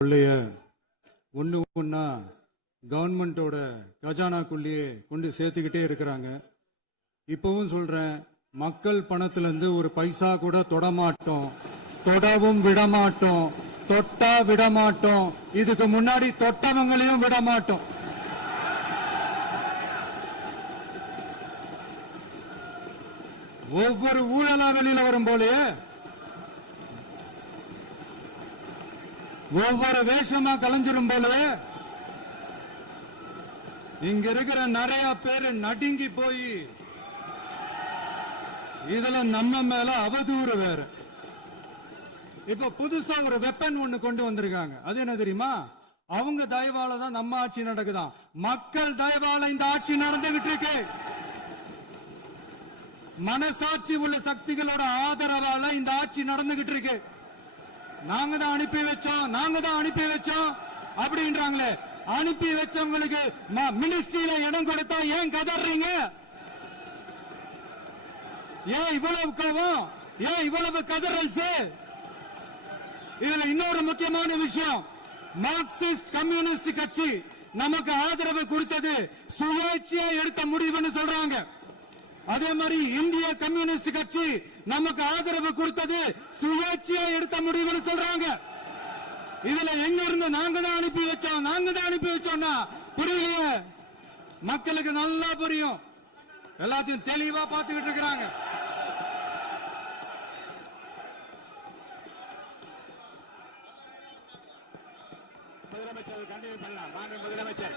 ஒன்று ஒன்றா கவர்மெண்ட்டோட கஜானாக்குள்ளேயே கொண்டு சேர்த்துக்கிட்டே இருக்கிறாங்க. இப்பவும் சொல்றேன், மக்கள் பணத்திலிருந்து ஒரு பைசா கூட தொடமாட்டோம், தொடவும் விடமாட்டோம், தொட்டா விடமாட்டோம், இதுக்கு முன்னாடி தொட்டவங்களையும் விடமாட்டோம். ஒவ்வொரு ஊழலா வெளியில வரும் போலயே ஒவ்வொரு வேஷமா கலைஞ்சிரும் போலயே இங்க இருக்கிற நிறைய பேரு நடுங்கி போய் இதுல நம்ம மேல அவதூறு வேற. இப்ப புதுசா ஒரு வெப்பன் ஒண்ணு கொண்டு வந்திருக்காங்க. அது என்ன தெரியுமா? அவங்க தயவால தான் நம்ம ஆட்சி நடக்குதான். மக்கள் தயவால இந்த ஆட்சி நடந்துகிட்டு இருக்கு. மனசாட்சி உள்ள சக்திகளோட ஆதரவால இந்த ஆட்சி நடந்துகிட்டு இருக்கு. நாங்க தான் அனுப்பி வச்சோம் அப்படின்றாங்களே. அனுப்பி வச்சவங்களுக்கு மினிஸ்ட்ரியில இடம் கொடுத்தா ஏன் கதறீங்க? ஏன் இவ்வளவு கோவம்? ஏன் இவ்வளவு கதறல்ஸ்? இதுல இன்னொரு முக்கியமான விஷயம், மார்க்சிஸ்ட் கம்யூனிஸ்ட் கட்சி நமக்கு ஆதரவு கொடுத்தது சுயேட்சையா எடுத்த முடிவுன்னு சொல்றாங்க. அதே மாதிரி இந்திய கம்யூனிஸ்ட் கட்சி நமக்கு ஆதரவு கொடுத்தது சுயேட்சையா எடுத்த முடிவுன்னு சொல்றாங்க. இதுல எங்க இருந்து நாங்க தான் அனுப்பி வச்சோம்னா புரியலையே. மக்களுக்கு நல்லா புரியும், எல்லாத்தையும் தெளிவா பார்த்துக்கிட்டு இருக்கிறாங்க. முதலமைச்சர் கண்டிப்பா பண்ணலாம். மாண்பு முதலமைச்சர்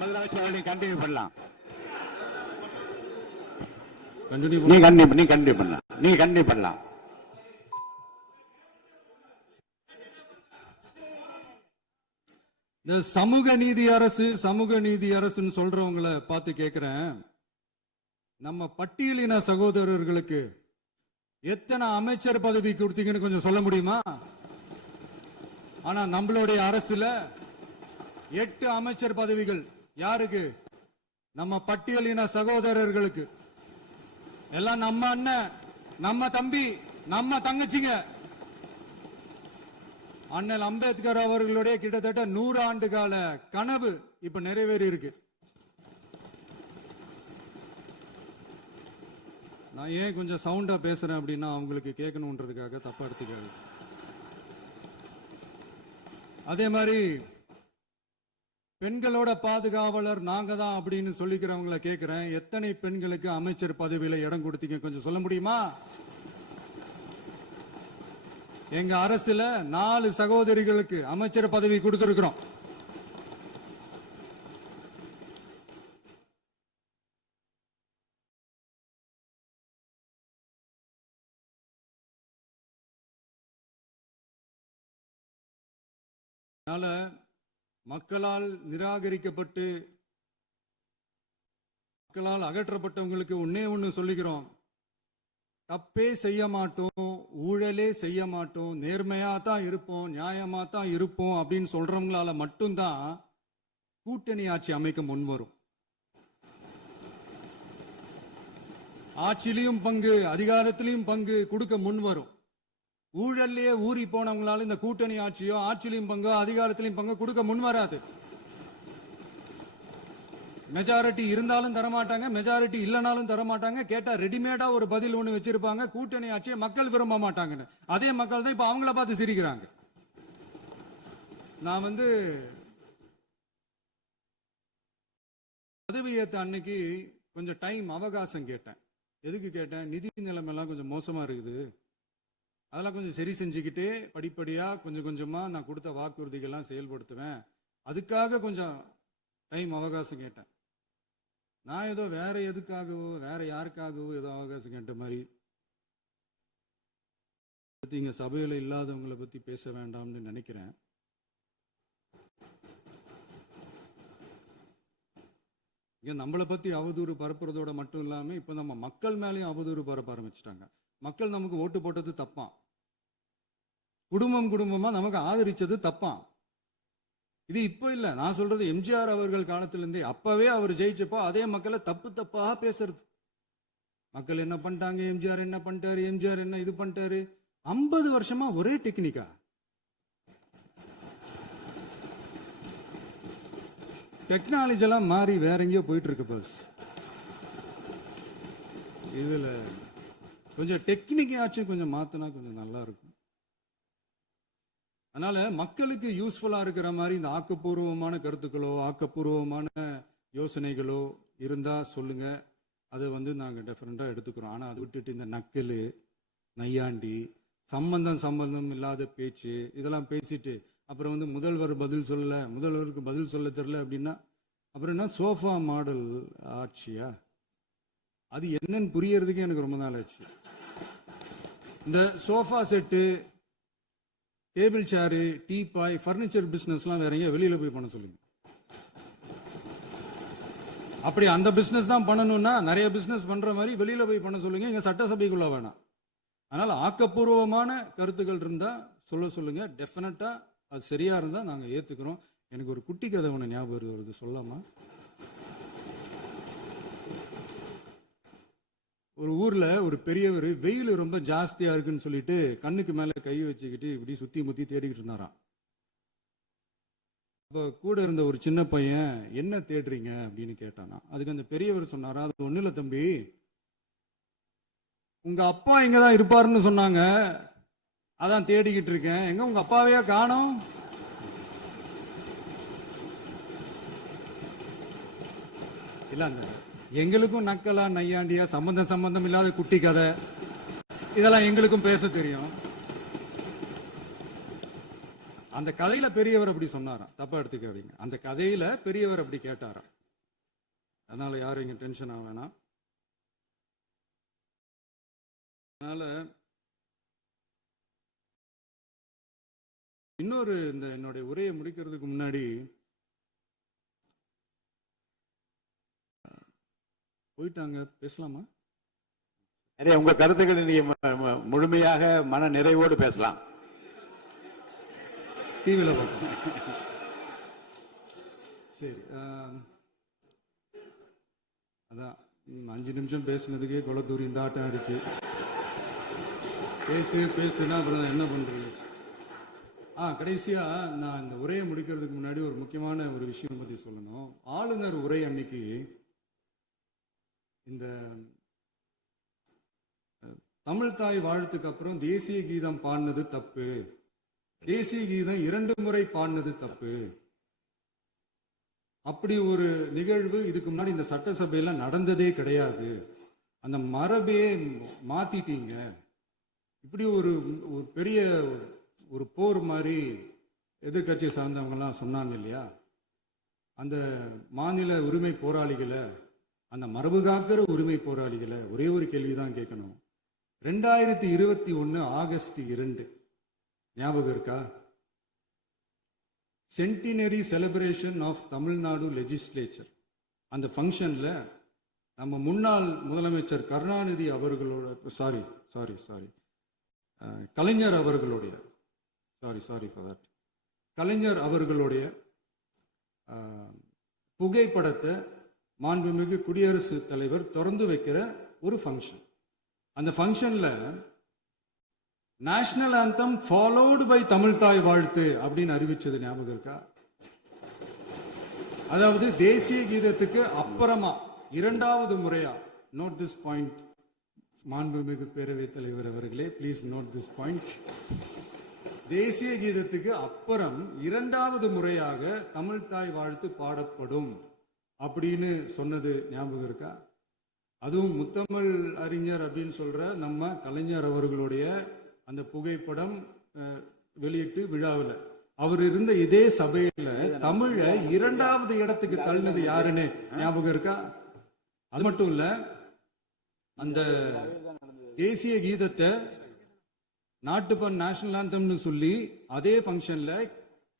முதலமைச்சர் கண்டினியூ பண்ணலாம். நீ கண்டினியூ பண்ணலாம். இந்த சமூக நீதி அரசுன்னு சொல்றவங்களை பார்த்து கேட்கிறேன், நம்ம பட்டியலின சகோதரர்களுக்கு எத்தனை அமைச்சர் பதவி கொடுத்தீங்கன்னு கொஞ்சம் சொல்ல முடியுமா? ஆனா நம்மளுடைய அரசுல 8 அமைச்சர் பதவிகள் யாருக்கு? நம்ம பட்டியலின சகோதரர்களுக்கு. எல்லாம் நம்ம அண்ணன், நம்ம தம்பி, நம்ம தங்கச்சிங்க. அண்ணல் அம்பேத்கர் அவர்களுடைய கிட்டத்தட்ட 100 ஆண்டு கால கனவு இப்ப நிறைவேறி இருக்கு. நான் ஏன் கொஞ்சம் சவுண்டா பேசுறேன் அப்படின்னா அவங்களுக்கு கேட்கணுன்றதுக்காக தப்பா எடுத்துக்காது. அதே மாதிரி பெண்களோட பாதுகாவலர் நாங்க தான் அப்படின்னு சொல்லிக்கிறவங்களை கேட்கிறேன், எத்தனை பெண்களுக்கு அமைச்சர் பதவியில இடம் கொடுத்தீங்க கொஞ்சம் சொல்ல முடியுமா? எங்க அரசுல 4 சகோதரிகளுக்கு அமைச்சர் பதவி கொடுத்திருக்கிறோம். அதனால மக்களால் நிராகரிக்கப்பட்டு மக்களால் அகற்றப்பட்டவங்களுக்கு ஒண்ணு சொல்லிக்கிறோம், தப்பே செய்ய மாட்டோம், ஊழலே செய்ய மாட்டோம், நேர்மையா தான் இருப்போம், நியாயமா தான் இருப்போம் அப்படின்னு சொல்றவங்களால மட்டும்தான் கூட்டணி ஆட்சி அமைக்க முன்வரும். ஆட்சியிலையும் பங்கு, அதிகாரத்திலையும் பங்கு கொடுக்க முன்வரும். ஊழல்லையே ஊறி போனவங்களால இந்த கூட்டணி ஆட்சியோ ஆட்சியிலையும் பங்கோ அதிகாரத்திலையும் பங்கோ கொடுக்க முன்வராது. மெஜாரிட்டி இருந்தாலும் தரமாட்டாங்க, மெஜாரிட்டி இல்லைனாலும் தரமாட்டாங்க. கேட்டா ரெடிமேடா ஒரு பதில் ஒண்ணு வச்சிருப்பாங்க, கூட்டணி ஆட்சியை மக்கள் விரும்ப மாட்டாங்கன்னு. அதே மக்கள் தான் இப்ப அவங்கள பார்த்து சிரிக்கிறாங்க. நான் பதவியேற்ற அன்னைக்கு கொஞ்சம் டைம் அவகாசம் கேட்டேன். எதுக்கு கேட்டேன்? நிதி நிலைமைலாம் கொஞ்சம் மோசமா இருக்குது, அதெல்லாம் கொஞ்சம் சரி செஞ்சுக்கிட்டே படிப்படியா கொஞ்சம் கொஞ்சமா நான் கொடுத்த வாக்குறுதிகள்லாம் செயல்படுத்துவேன், அதுக்காக கொஞ்சம் டைம் அவகாசம் கேட்டேன். நான் ஏதோ வேற எதுக்காகவோ வேற யாருக்காகவோ ஏதோ அவகாசம் கேட்ட மாதிரி. இங்க சபையில இல்லாதவங்களை பத்தி பேச வேண்டாம்னு நினைக்கிறேன். இங்க நம்மளை பத்தி அவதூறு பரப்புறதோட மட்டும் இல்லாம இப்ப நம்ம மக்கள் மேலேயும் அவதூறு பரப்ப ஆரம்பிச்சிட்டாங்க. மக்கள் நமக்கு ஓட்டு போட்டது தப்பான், குடும்பமா நமக்கு ஆதரிச்சது தப்பான். இது இப்போ இல்ல, நான் சொல்றது எம்ஜிஆர் அவர்கள் காலத்திலிருந்தே. அப்பவே அவர் ஜெயிச்சப்போ அதே மக்களை தப்பு தப்பா பேசுறது. மக்கள் என்ன பண்ணிட்டாங்க, எம்ஜிஆர் என்ன பண்ணிட்டாரு, எம்ஜிஆர் என்ன இது பண்ணிட்டாரு. 50 வருஷமா ஒரே டெக்னிக்கா. டெக்னாலஜி எல்லாம் மாறி வேற எங்கேயோ போயிட்டு இருக்கு பஸ். இதுல கொஞ்சம் டெக்னிக்காச்சும் கொஞ்சம் மாத்தினா கொஞ்சம் நல்லா இருக்கும். அதனால மக்களுக்கு யூஸ்ஃபுல்லா இருக்கிற மாதிரி இந்த ஆக்கப்பூர்வமான கருத்துக்களோ ஆக்கப்பூர்வமான யோசனைகளோ இருந்தா சொல்லுங்க. அதை நாங்க டெஃபரெண்டா எடுத்துக்கிறோம். ஆனா அதை விட்டுட்டு இந்த நக்கலு நையாண்டி சம்பந்தம் இல்லாத பேச்சு இதெல்லாம் பேசிட்டு அப்புறம் முதல்வர் பதில் சொல்லல, முதல்வருக்கு பதில் சொல்ல தெரியல அப்படின்னா அப்புறம் என்ன சோஃபா மாடல் ஆட்சியா? அது என்னன்னு புரியறதுக்கு எனக்கு ரொம்ப நாள் ஆச்சு. இந்த sofa set, table chair, teapoy, furniture பிசினஸ்லாம் வேற எங்க வெளியில போய் பண்ண சொல்லுங்க. அப்படி அந்த பிசினஸ் தான் பண்ணணும்னா நிறைய பிசினஸ் பண்ற மாதிரி வெளியில போய் பண்ண சொல்லுங்க, இங்க சட்டசபைக்குள்ள வேணாம். அதனால ஆக்கப்பூர்வமான கருத்துக்கள் இருந்தா சொல்லுங்க. டெஃபினட்டா அது சரியா இருந்தா நாங்க ஏத்துக்கிறோம். எனக்கு ஒரு குட்டி கதை ஒண்ணு ஞாபகம் வருது, சொல்லாமா? ஒரு ஊர்ல ஒரு பெரியவர் வெயில் ரொம்ப ஜாஸ்தியா இருக்குன்னு சொல்லிட்டு கண்ணுக்கு மேல கை வச்சுக்கிட்டு இப்படி சுத்தி முத்தி தேடிக்கிட்டு இருந்தாராம். அப்ப கூட இருந்த ஒரு சின்ன பையன் என்ன தேடுறீங்க அப்படின்னு கேட்டானா. அதுக்கு அந்த பெரியவர் சொன்னாரா, அது ஒண்ணு இல்ல தம்பி, உங்க அப்பா இங்கதான் இருப்பாருன்னு சொன்னாங்க, அதான் தேடிக்கிட்டு இருக்கேன். எங்க உங்க அப்பாவையா காணோம்? இல்ல அந்த எங்களுக்கும் நக்கலா நையாண்டியா சம்பந்தம் இல்லாத குட்டி கதை இதெல்லாம் எங்களுக்கும் பேச தெரியும். அந்த கதையில பெரியவர் அப்படி சொன்னாராம், தப்பா எடுத்துக்காதீங்க. அந்த கதையில பெரியவர் அப்படி கேட்டாராம். அதனால யாரும் இங்க டென்ஷன் ஆக வேணாம். அதனால இன்னொரு இந்த என்னுடைய உரையை முடிக்கிறதுக்கு முன்னாடி போயிட்டாங்க, பேசலாமா? உங்க கருத்துக்களை நீங்க முழுமையாக மன நிறைவோடு பேசலாம். டிவியில பார்ப்போம். சரி, அதான் 5 நிமிஷம் பேசுனதுக்கே கொலத்தூரி இந்த ஆட்டம் ஆயிடுச்சு. பேசுனா அப்புறம் என்ன பண்றது? கடைசியா நான் இந்த உரையை முடிக்கிறதுக்கு முன்னாடி ஒரு முக்கியமான ஒரு விஷயம் பத்தி சொல்லணும். ஆளுநர் உரை அன்னைக்கு இந்த தமிழ் தாய் வாழ்த்துக்கு அப்புறம் தேசிய கீதம் பாடினது தப்பு, தேசிய கீதம் 2 முறை பாடினது தப்பு, அப்படி ஒரு நிகழ்வு இதுக்கு முன்னாடி இந்த சட்டசபையில நடந்ததே கிடையாது, அந்த மரபே மாத்திட்டீங்க, இப்படி ஒரு பெரிய ஒரு போர் மாதிரி எதிர்கட்சியை சார்ந்தவங்க எல்லாம் சொன்னாங்க இல்லையா? அந்த மாநில உரிமை போராளிகளை, அந்த மரபு காக்கிற உரிமை போராளிகளை ஒரே ஒரு கேள்விதான் கேட்கணும். 2021 ஆகஸ்ட் 2 ஞாபகம் இருக்கா? Centenary celebration of Tamil Nadu legislature. அந்த ஃபங்க்ஷன்ல நம்ம முன்னாள் முதலமைச்சர் கருணாநிதி அவர்களோட கலைஞர் அவர்களுடைய கலைஞர் அவர்களுடைய புகைப்படத்தை மாண்புமிகு குடியரசுத் தலைவர் திறந்து வைக்கிற ஒரு ஃபங்க்ஷன். அந்த ஃபங்க்ஷன்ல national anthem followed by Tamil Thai Vazhthu அப்படின்னு அறிவிச்சது ஞாபகம் இருக்கா? அதாவது தேசிய கீதத்துக்கு அப்புறமா 2வது முறையா, நோட் திஸ் பாயிண்ட் மாண்புமிகு பேரவைத் தலைவர் அவர்களே, பிளீஸ் நோட் திஸ் பாயிண்ட். தேசிய கீதத்துக்கு அப்புறம் 2வது முறையாக தமிழ் தாய் வாழ்த்து பாடப்படும் அப்படின்னு சொன்னது ஞாபகம் இருக்கா? அதுவும் முத்தமிழ் அறிஞர் அப்படின்னு சொல்ற நம்ம கலைஞர் அவர்களுடைய அந்த புகைப்படம் வெளியிட்டு விழாவில் அவர் இருந்த இதே சபையில தமிழ 2வது இடத்துக்கு தள்ளினது யாருன்னு ஞாபகம் இருக்கா? அது மட்டும் இல்ல, அந்த தேசிய கீதத்தை நாட்டுப்பண் நேஷனல் ஆந்தம்னு சொல்லி அதே ஃபங்க்ஷன்ல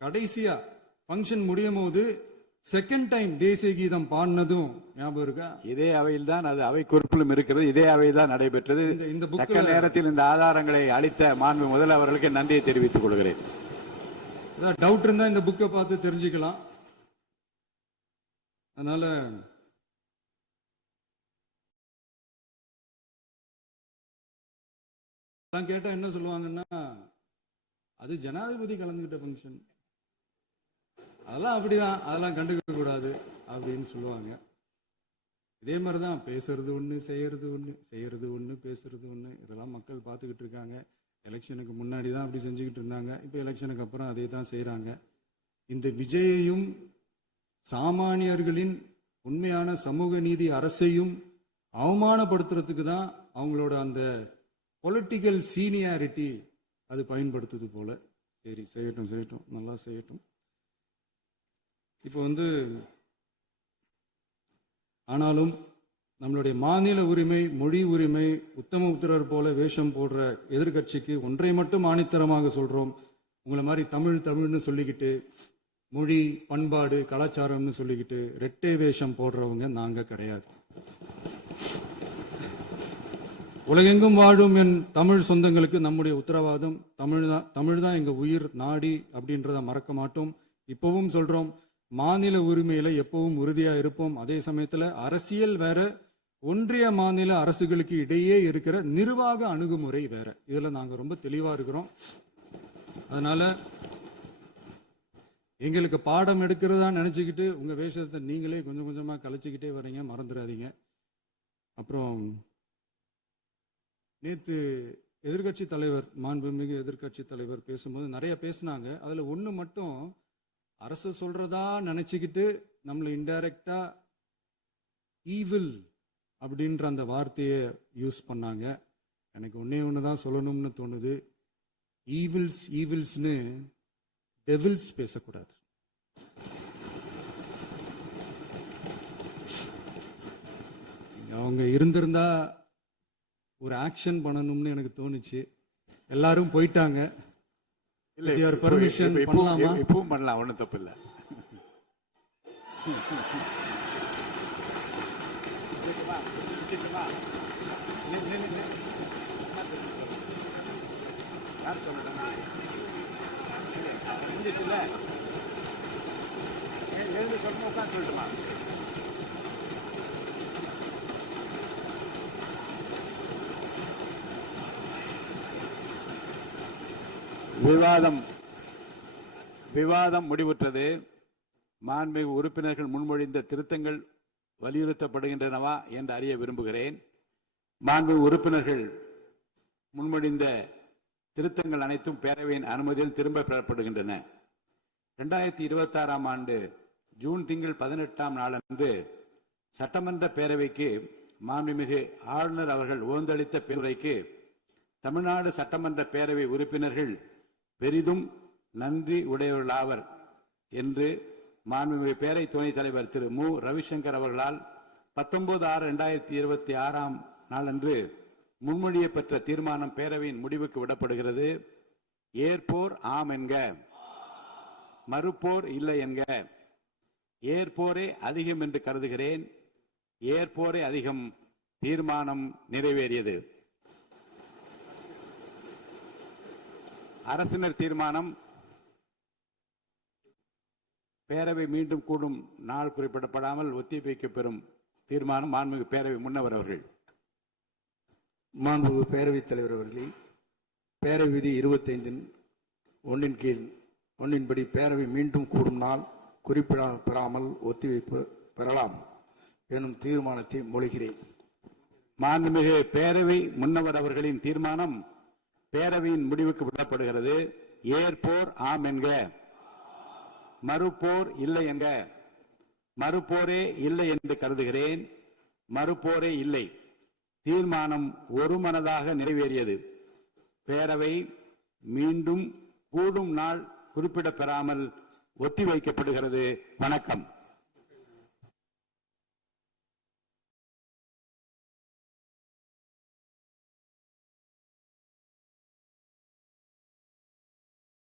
கடைசியா ஃபங்க்ஷன் முடியும் போது செகண்ட் டைம் தேசிய கீதம் பாடினதும் ஞாபகம் இருக்கா? இதே அவையில் தான், அது அவை குறிப்பிலும் இருக்கிறது, இதே அவையில் தான் நடைபெற்றது. இந்த தக்க நேரத்தில் இந்த ஆதாரங்களை அளித்த மாண்பு முதல்வர்களுக்கு நன்றியை தெரிவித்துக் கொள்கிறேன். ஏதாவது டவுட் இருந்தா இந்த புக்கை பார்த்து தெரிஞ்சுக்கலாம். அதனால கேட்டா என்ன சொல்லுவாங்கன்னா, அது ஜனாதிபதி கலந்துகிட்ட ஃபங்க்ஷன், அதெல்லாம் அப்படிதான், அதெல்லாம் கண்டுக்க கூடாது அப்படின்னு சொல்லுவாங்க. இதே மாதிரிதான் பேசுறது ஒண்ணு, செய்யறது ஒண்ணு, செய்யறது ஒண்ணு, பேசுறது ஒண்ணு. இதெல்லாம் மக்கள் பார்த்துக்கிட்டு இருக்காங்க. எலெக்ஷனுக்கு முன்னாடி தான் அப்படி செஞ்சுக்கிட்டு இருந்தாங்க. இப்போ எலெக்ஷனுக்கு அப்புறம் அதே தான் செய்யறாங்க. இந்த விஜயையும் சாமானியர்களின் உண்மையான சமூக நீதி அரசையும் அவமானப்படுத்துறதுக்கு தான் அவங்களோட அந்த பொலிட்டிக்கல் சீனியாரிட்டி அது பயன்படுத்துது போல. சரி, செய்யட்டும் செய்யட்டும், நல்லா செய்யட்டும். இப்போ ஆனாலும் நம்மளுடைய மாநில உரிமை, மொழி உரிமை, உத்தமபுத்திரர் போல வேஷம் போடுற எதிர்கட்சிக்கு ஒன்றை மட்டும் ஆணித்தரமாக சொல்றோம். உங்களை மாதிரி தமிழ்னு சொல்லிக்கிட்டு, மொழி, பண்பாடு, கலாச்சாரம்னு சொல்லிக்கிட்டு ரெட்டை வேஷம் போடுறவங்க நாங்க கிடையாது. உலகெங்கும் வாழும் என் தமிழ் சொந்தங்களுக்கு நம்முடைய உத்தரவாதம் தமிழ் தான் எங்க உயிர் நாடி அப்படின்றத மறக்க மாட்டோம். இப்பவும் சொல்றோம், மாநில உரிமையில எப்பவும் உறுதியா இருப்போம். அதே சமயத்துல அரசியல் வேற, ஒன்றிய மாநில அரசுகளுக்கு இடையே இருக்கிற நிர்வாக அணுகுமுறை வேற. இதுல நாங்க ரொம்ப தெளிவா இருக்கிறோம். அதனால எங்களுக்கு பாடம் எடுக்கிறதா நினைச்சுக்கிட்டு உங்க வேஷத்தை நீங்களே கொஞ்சம் கொஞ்சமா கலைச்சிக்கிட்டே வர்றீங்க, மறந்துடாதீங்க. அப்புறம் நேத்து எதிர்கட்சி தலைவர், மாண்புமிகு எதிர்கட்சி தலைவர் பேசும்போது நிறைய பேசினாங்க. அதுல ஒண்ணு மட்டும் அரசு சொல்றதா நினைச்சுக்கிட்டு நம்மளை இன்டைரக்டா ஈவில் அப்படின்ற அந்த வார்த்தையை யூஸ் பண்ணாங்க. எனக்கு ஒண்ணுதான் சொல்லணும்னு தோணுது. ஈவில்ஸ்னு டெவில்ஸ் பேசக்கூடாது. அவங்க இருந்திருந்தா ஒரு ஆக்ஷன் பண்ணணும்னு எனக்கு தோணுச்சு. எல்லாரும் போயிட்டாங்க. பர்மிஷன் பண்ணலாமா? இப்பவும் பண்ணலாம், ஒன்றும் தப்பு இல்லை. விவாதம் முடிவுற்றது. மாண்புமிகு உறுப்பினர்கள் முன்மொழிந்த திருத்தங்கள் வலியுறுத்தப்படுகின்றனவா என்று அறிய விரும்புகிறேன். மாண்புமிகு உறுப்பினர்கள் முன்மொழிந்த திருத்தங்கள் அனைத்தும் பேரவையின் அனுமதியில் திரும்ப பெறப்படுகின்றன. 2026 ஆண்டு ஜூன் திங்கள் 18ஆம் நாளன்று சட்டமன்ற பேரவைக்கு மாண்புமிகு ஆளுநர் அவர்கள் ஓந்தளித்த பெருரைக்கு தமிழ்நாடு சட்டமன்ற பேரவை உறுப்பினர்கள் பெரிதும் நன்றி உடையவர்களாவர் என்று மாண்புமிகு பேரவை துணைத் தலைவர் திரு மு ரவிசங்கர் அவர்களால் 19/6/2026 நாளன்று முன்மொழியப்பெற்ற தீர்மானம் பேரவையின் முடிவுக்கு விடப்படுகிறது. ஏற்போர் ஆம் என்க, மறுப்போர் இல்லை என்க. ஏற்போரே அதிகம் என்று கருதுகிறேன். ஏற்போரே அதிகம். தீர்மானம் நிறைவேறியது. அரசினர் தீர்மானம். பேரவை மீண்டும் கூடும் நாள் குறிப்பிடப்படாமல் ஒத்திவைக்கப்பெறும் தீர்மானம். மாண்புமிகு பேரவை முன்னவர் அவர்கள். மாண்புமிகு பேரவைத் தலைவர் அவர்களே, பேரவை விதி 25(1) கீழ் 1 பேரவை மீண்டும் கூடும் நாள் குறிப்பிடாமல் ஒத்திவைப்பு பெறலாம் எனும் தீர்மானத்தை மொழிகிறேன். மாண்புமிகு பேரவை முன்னவர் அவர்களின் தீர்மானம் பேரவையின் முடிவுக்கு விடப்படுகிறது. ஏற்போர் ஆம் என்க, மறுப்போர் இல்லை என்க. மறுப்போரே இல்லை என்று கருதுகிறேன். மறுப்போரே இல்லை. தீர்மானம் ஒருமனதாக நிறைவேறியது. பேரவை மீண்டும் கூடும் நாள் குறிப்பிடப்பெறாமல் ஒத்திவைக்கப்படுகிறது. வணக்கம்.